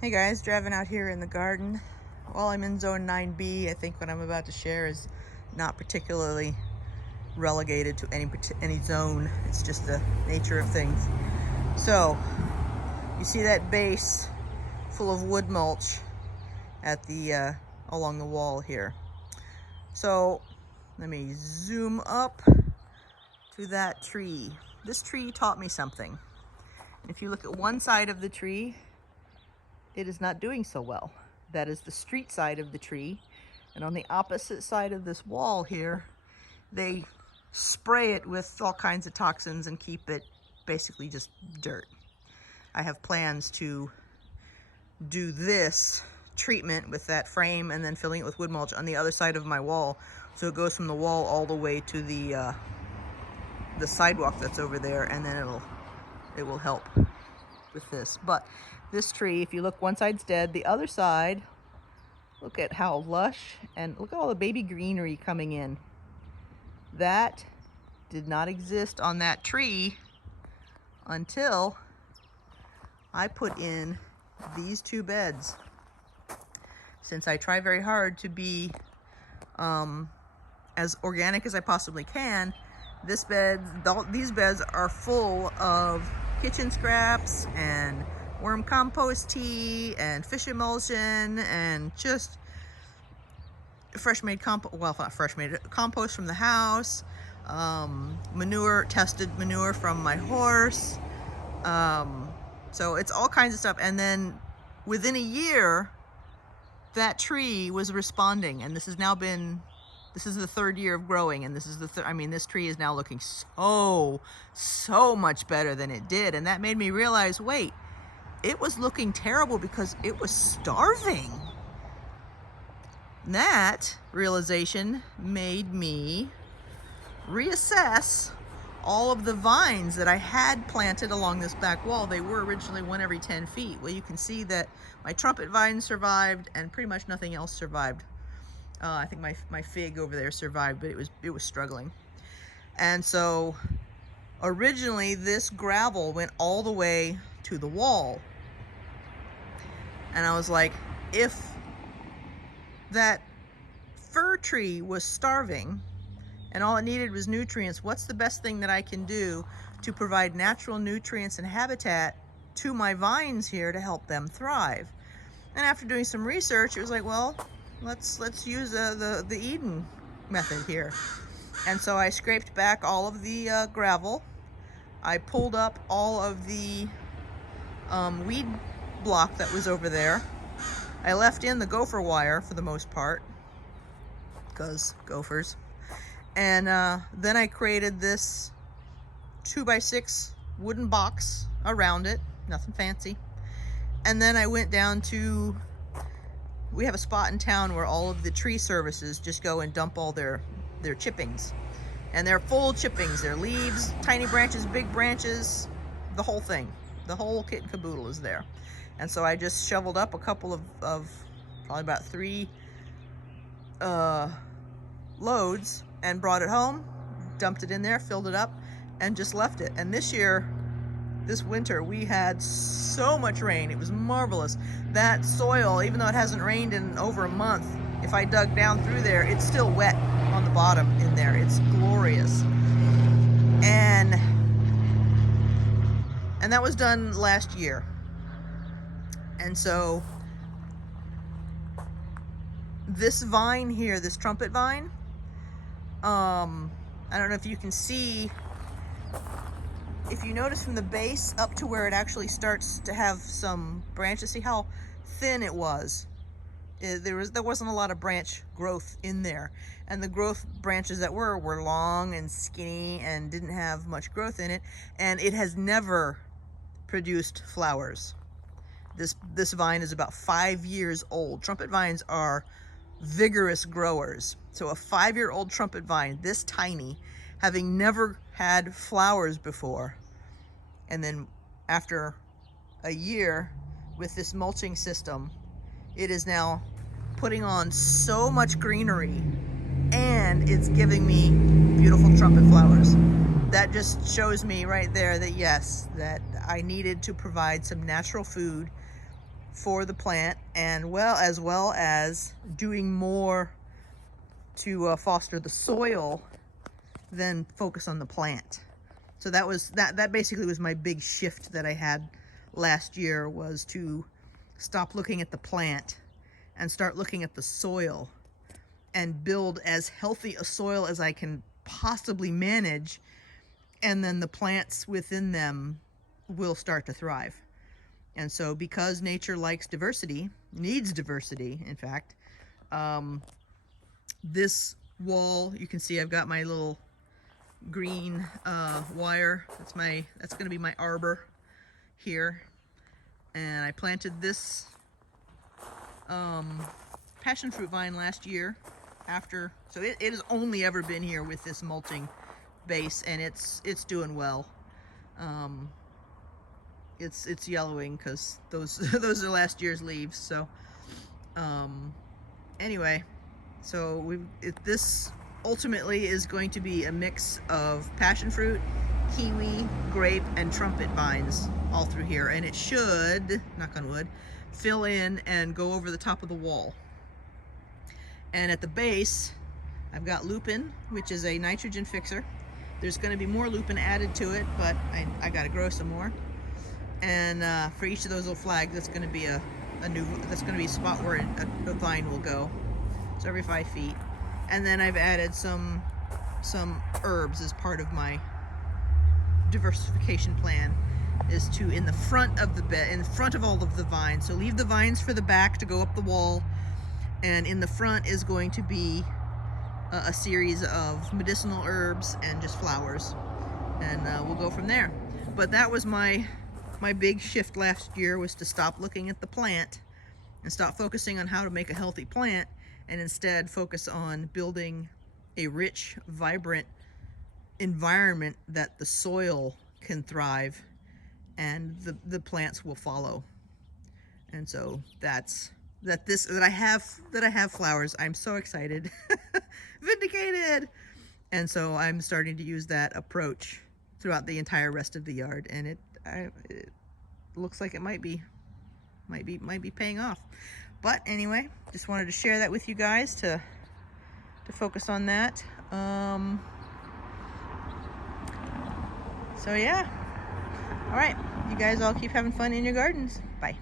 Hey guys, driving out here in the garden. Well, I'm in zone 9B. I think what I'm about to share is not particularly relegated to any zone. It's just the nature of things. So, you see that base full of wood mulch at the along the wall here. So, let me zoom up to that tree. This tree taught me something. If you look at one side of the tree, it is not doing so well. That is the street side of the tree. And on the opposite side of this wall here, they spray it with all kinds of toxins and keep it basically just dirt. I have plans to do this treatment with that frame and then filling it with wood mulch on the other side of my wall. So it goes from the wall all the way to the sidewalk that's over there, and then it will help with this. But this tree, if you look, one side's dead, the other side, look at how lush, and look at all the baby greenery coming in. That did not exist on that tree until I put in these two beds. Since I try very hard to be as organic as I possibly can, these beds are full of kitchen scraps and worm compost tea and fish emulsion and just fresh made compost, well, not fresh made, compost from the house, manure, tested manure from my horse. So it's all kinds of stuff. And then within a year, that tree was responding, and this is the third year of growing, and this is this tree is now looking so much better than it did. And that made me realize, wait, it was looking terrible because it was starving. That realization made me reassess all of the vines that I had planted along this back wall. They were originally one every 10 feet. Well, you can see that my trumpet vine survived and pretty much nothing else survived. I think my fig over there survived, but it was struggling. And so originally this gravel went all the way to the wall. And I was like, if that fir tree was starving and all it needed was nutrients, what's the best thing that I can do to provide natural nutrients and habitat to my vines here to help them thrive? And after doing some research, it was like, well, let's use the Eden method here. And so I scraped back all of the gravel. I pulled up all of the weed block that was over there. I left in the gopher wire for the most part, because gophers. And then I created this 2x6 wooden box around it, nothing fancy. And then I went down to, we have a spot in town where all of the tree services just go and dump all their chippings. And they're full chippings, they're leaves, tiny branches, big branches, the whole thing. The whole kit and caboodle is there. And so I just shoveled up a couple of probably about 3 loads and brought it home, dumped it in there, filled it up, and just left it. And this winter, we had so much rain. It was marvelous. That soil, even though it hasn't rained in over a month, if I dug down through there, it's still wet on the bottom in there. It's glorious. And that was done last year. And so this vine here, this trumpet vine, I don't know if you can see, if you notice from the base up to where it actually starts to have some branches, see how thin it was? There wasn't a lot of branch growth in there. And the growth branches that were long and skinny and didn't have much growth in it. And it has never produced flowers. This vine is about 5 years old. Trumpet vines are vigorous growers. So a 5-year-old trumpet vine, this tiny, having never had flowers before, and then after a year with this mulching system, it is now putting on so much greenery, and it's giving me beautiful trumpet flowers. That just shows me right there that yes, that I needed to provide some natural food for the plant, and as well as doing more to foster the soil than focus on the plant. So that basically was my big shift that I had last year, was to stop looking at the plant and start looking at the soil and build as healthy a soil as I can possibly manage, and then the plants within them will start to thrive. And so, because nature likes diversity, needs diversity, in fact, this wall, you can see I've got my little green wire. That's going to be my arbor here. And I planted this passion fruit vine last year so it has only ever been here with this mulching base, and it's doing well. It's yellowing because those are last year's leaves. So anyway, so this ultimately is going to be a mix of passion fruit, kiwi, grape, and trumpet vines all through here, and it should, knock on wood, fill in and go over the top of the wall. And at the base, I've got lupin, which is a nitrogen fixer. There's going to be more lupin added to it, but I got to grow some more. And for each of those little flags, that's going to be that's going to be a spot where a vine will go. So every 5 feet. And then I've added some herbs as part of my diversification plan, is to in the front of the bed, in front of all of the vines. So leave the vines for the back to go up the wall, and in the front is going to be a series of medicinal herbs and just flowers, and we'll go from there. But that was my big shift last year, was to stop looking at the plant and stop focusing on how to make a healthy plant, and instead focus on building a rich, vibrant environment that the soil can thrive and the plants will follow. And so that I have flowers. I'm so excited. Vindicated. And so I'm starting to use that approach throughout the entire rest of the yard, and it looks like it might be paying off. But anyway, just wanted to share that with you guys to focus on that. So yeah. All right, you guys all keep having fun in your gardens. Bye.